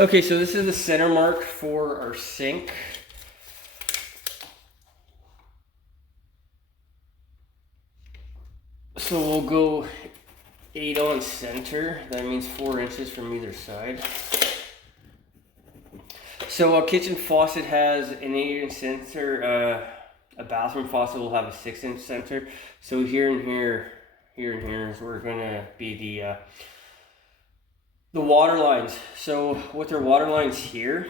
Okay, so this is the center mark for our sink. So we'll go 8 on center. That means 4 inches from either side. So a kitchen faucet has an 8-inch center. A bathroom faucet will have a 6-inch center. So here and here is where going to be the water lines. So with our water lines here,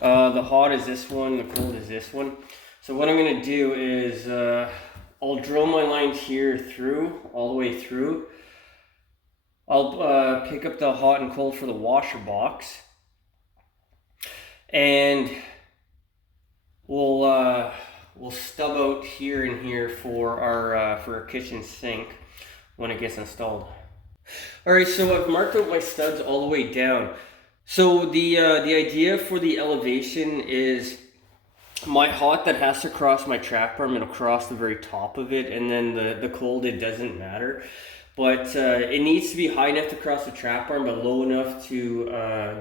the hot is this one, the cold is this one. So what I'm going to do is I'll drill my lines here through, all the way through. I'll pick up the hot and cold for the washer box. And we'll stub out here and here for our kitchen sink when it gets installed. All right, so I've marked out my studs all the way down. So the idea for the elevation is my hot that has to cross my track arm, it'll cross the very top of it, and then the cold, it doesn't matter. But it needs to be high enough to cross the trap arm, but low enough to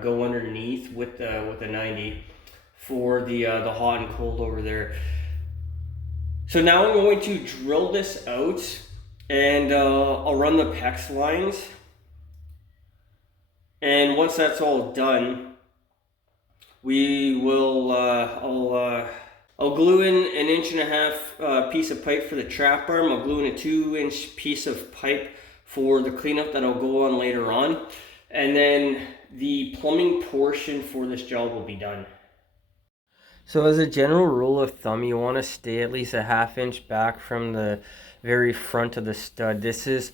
go underneath with a 90 for the hot and cold over there. So now I'm going to drill this out, and I'll run the PEX lines. And once that's all done, we will I'll glue in an 1.5 inch piece of pipe for the trap arm. I'll glue in a 2-inch piece of pipe for the cleanup that I'll go on later on. And then the plumbing portion for this job will be done. So as a general rule of thumb, you want to stay at least a 1/2 inch back from the very front of the stud. This is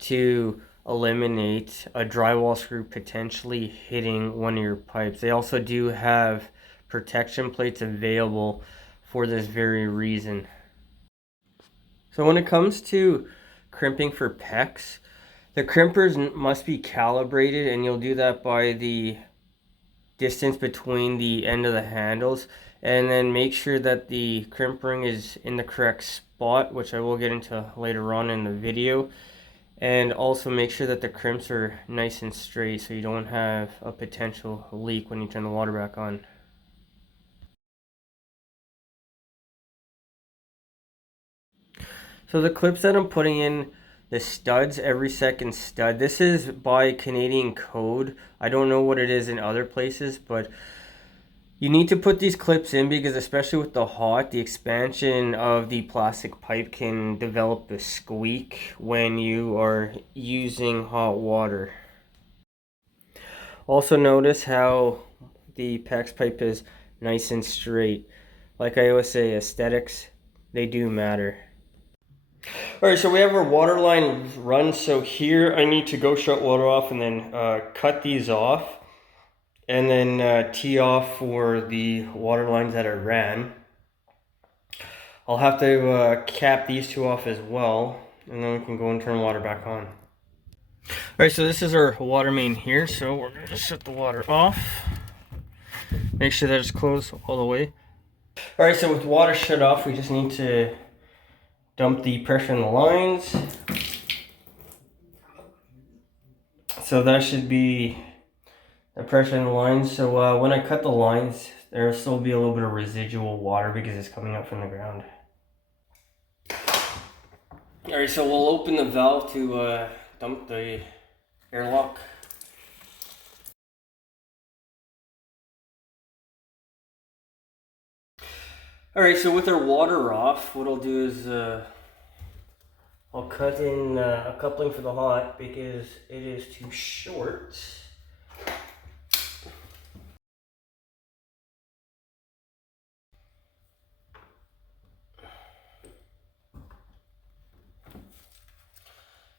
to eliminate a drywall screw potentially hitting one of your pipes. They also do have protection plates available for this very reason. So when it comes to crimping for PEX, the crimpers must be calibrated, and you'll do that by the distance between the end of the handles, and then make sure that the crimp ring is in the correct spot, which I will get into later on in the video. And also make sure that the crimps are nice and straight so you don't have a potential leak when you turn the water back on. So the clips that I'm putting in, the studs, every second stud, this is by Canadian code. I don't know what it is in other places, but you need to put these clips in because, especially with the hot, the expansion of the plastic pipe can develop a squeak when you are using hot water. Also notice how the PEX pipe is nice and straight. Like I always say, aesthetics, they do matter. Alright, so we have our water line run. So here I need to go shut water off and then cut these off. And then tee off for the water lines that I ran. I'll have to cap these two off as well, and then we can go and turn water back on. Alright, so this is our water main here, so we're going to shut the water off. Make sure that it's closed all the way. Alright, so with water shut off, we just need to dump the pressure in the lines. So that should be the pressure in the lines. So when I cut the lines, there will still be a little bit of residual water because it's coming up from the ground. Alright, so we'll open the valve to dump the airlock. Alright, so with our water off, what I'll do is I'll cut in a coupling for the hot because it is too short.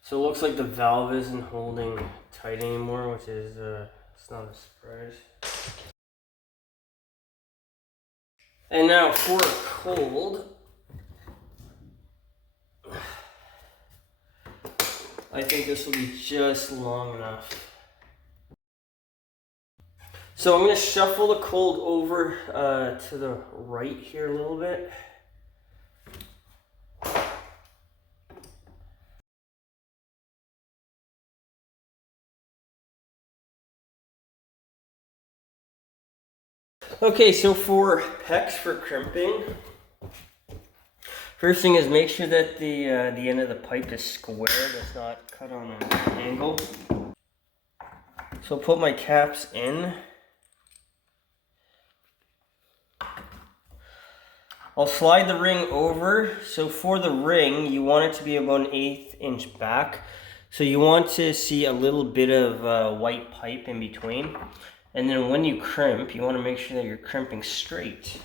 So it looks like the valve isn't holding tight anymore, which is it's not a surprise. And now for cold, I think this will be just long enough. So I'm going to shuffle the cold over to the right here a little bit. Okay, so for PEX for crimping, first thing is make sure that the end of the pipe is square, that's not cut on an angle. So I'll put my caps in. I'll slide the ring over. So for the ring, you want it to be about an 1/8 inch back. So you want to see a little bit of white pipe in between. And then when you crimp, you want to make sure that you're crimping straight.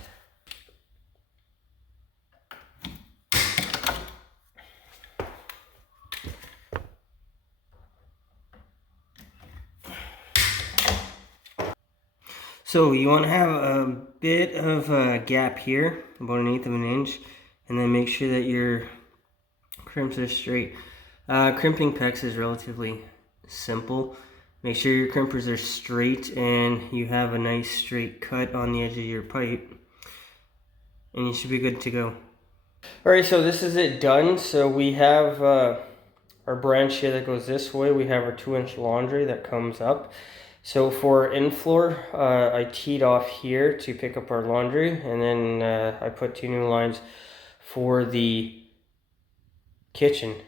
So you want to have a bit of a gap here, about an 1/8 of an inch, and then make sure that your crimps are straight. Crimping PEX is relatively simple. Make sure your crimpers are straight and you have a nice straight cut on the edge of your pipe, and you should be good to go. Alright, so this is it done. So we have our branch here that goes this way. We have our 2-inch laundry that comes up. So for in-floor, I teed off here to pick up our laundry, and then I put 2 new lines for the kitchen.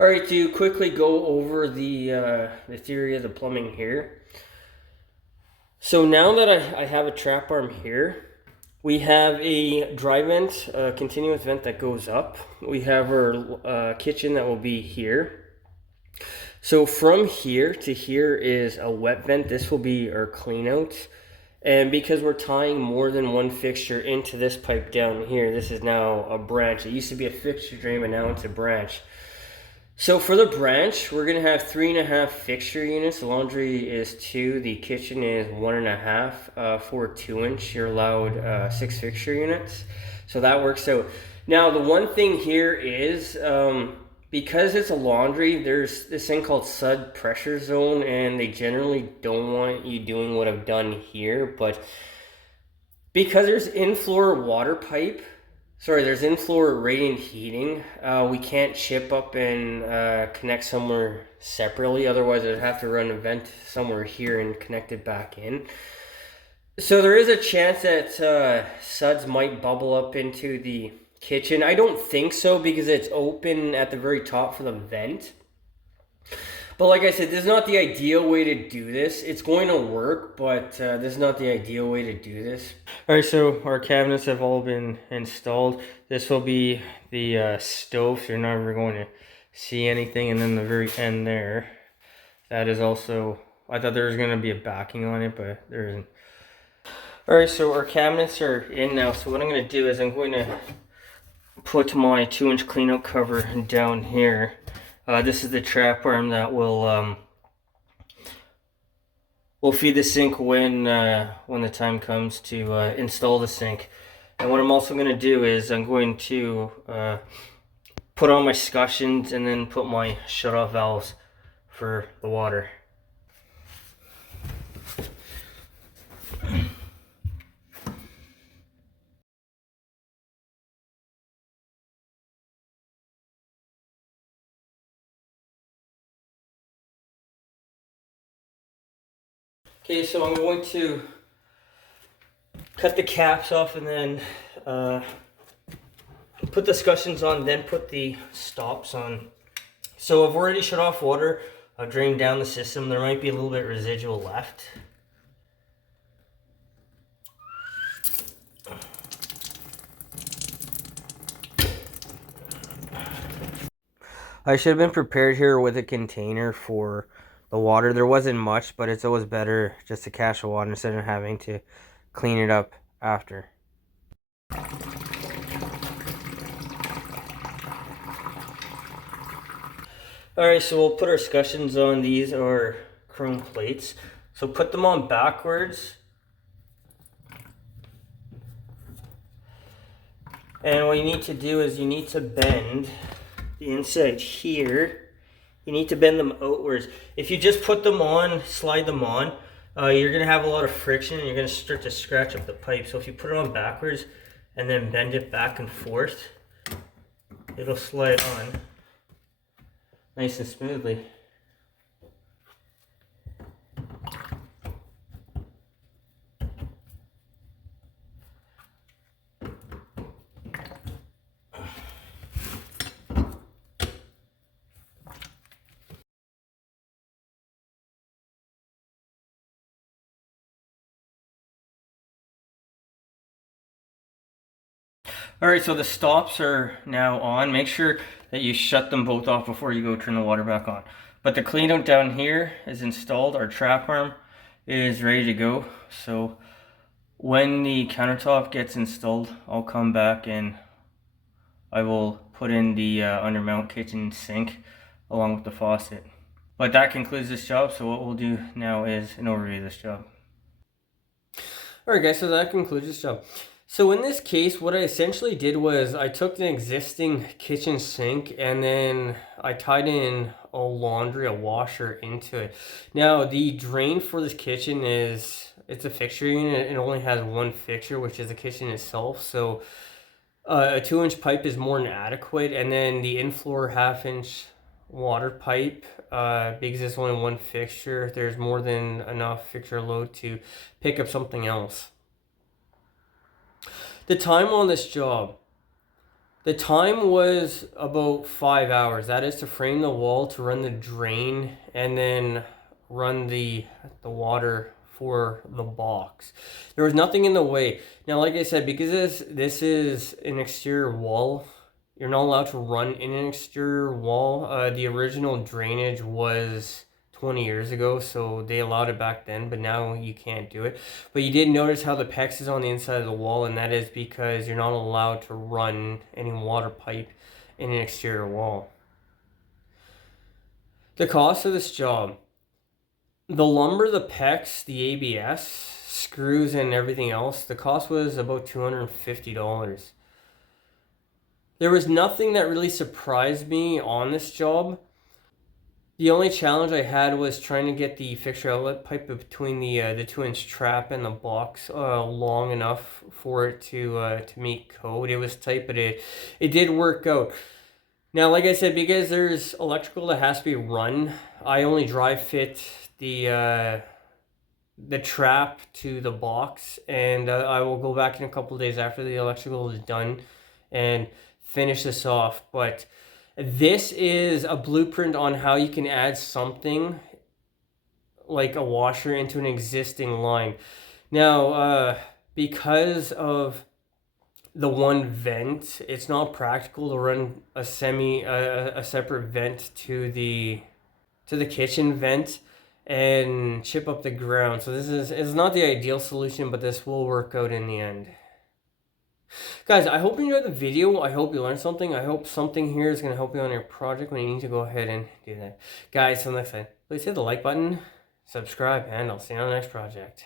Alright, to quickly go over the theory of the plumbing here. So now that I have a trap arm here, we have a dry vent, a continuous vent that goes up. We have our kitchen that will be here. So from here to here is a wet vent. This will be our clean out. And because we're tying more than one fixture into this pipe down here, this is now a branch. It used to be a fixture drain, but now it's a branch. So for the branch, we're gonna have 3.5 fixture units. The laundry is 2, the kitchen is 1.5. For 2-inch, you're allowed 6 fixture units. So that works out. Now the one thing here is, because it's a laundry, there's this thing called SUD pressure zone, and they generally don't want you doing what I've done here, but because there's in-floor water pipe, there's in-floor radiant heating, we can't chip up and connect somewhere separately, otherwise I'd have to run a vent somewhere here and connect it back in. So there is a chance that suds might bubble up into the kitchen. I don't think so because it's open at the very top for the vent. But like I said, this is not the ideal way to do this. It's going to work, but this is not the ideal way to do this. Alright, so our cabinets have all been installed. This will be the stove, so you're not ever going to see anything. And then the very end there, that is also, I thought there was going to be a backing on it, but there isn't. Alright, so our cabinets are in now. So what I'm going to do is I'm going to put my 2-inch cleanout cover down here. This is the trap arm that will feed the sink when the time comes to install the sink. And what I'm also going to do is I'm going to put on my scutcheons and then put my shut-off valves for the water. Okay, so I'm going to cut the caps off and then put the scutcheons on, then put the stops on. So I've already shut off water. I've drained down the system. There might be a little bit residual left. I should have been prepared here with a container for the water. There wasn't much, but it's always better just to catch the water instead of having to clean it up after. Alright, so we'll put our scutcheons on. These are chrome plates. So put them on backwards. And what you need to do is you need to bend the inside here. You need to bend them outwards. If you just put them on, slide them on, you're going to have a lot of friction and you're going to start to scratch up the pipe. So if you put it on backwards and then bend it back and forth, it'll slide on nice and smoothly. All right, so the stops are now on. Make sure that you shut them both off before you go turn the water back on. But the cleanout down here is installed. Our trap arm is ready to go. So when the countertop gets installed, I'll come back and I will put in the undermount kitchen sink along with the faucet. But that concludes this job. So what we'll do now is an overview of this job. Alright guys, so that concludes this job. So in this case, what I essentially did was I took the existing kitchen sink and then I tied in a washer into it. Now the drain for this kitchen it's a fixture unit. It only has one fixture, which is the kitchen itself. So a 2-inch pipe is more than adequate, and then the in-floor 1/2-inch water pipe, because it's only one fixture, there's more than enough fixture load to pick up something else. The time on this job, the time was about 5 hours. That is to frame the wall, to run the drain, and then run the water for the box. There was nothing in the way. Now, like I said, because this is an exterior wall, you're not allowed to run in an exterior wall. The original drainage was 20 years ago, so they allowed it back then, but now you can't do it. But you did notice how the PEX is on the inside of the wall, and that is because you're not allowed to run any water pipe in an exterior wall. The cost of this job: the lumber, the PEX, the ABS, screws, and everything else, the cost was about $250. There was nothing that really surprised me on this job. The only challenge I had was trying to get the fixture outlet pipe between the 2-inch trap and the box long enough for it to meet code. It was tight, but it did work out. Now, like I said, because there's electrical that has to be run, I only dry fit the trap to the box, and I will go back in a couple of days after the electrical is done and finish this off. But this is a blueprint on how you can add something like a washer into an existing line. Now, because of the one vent, it's not practical to run a separate vent to the kitchen vent and chip up the ground. So it's not the ideal solution, but this will work out in the end. Guys, I hope you enjoyed the video. I hope you learned something. I hope something here is going to help you on your project when you need to go ahead and do that. Guys, till next time, please hit the like button, subscribe, and I'll see you on the next project.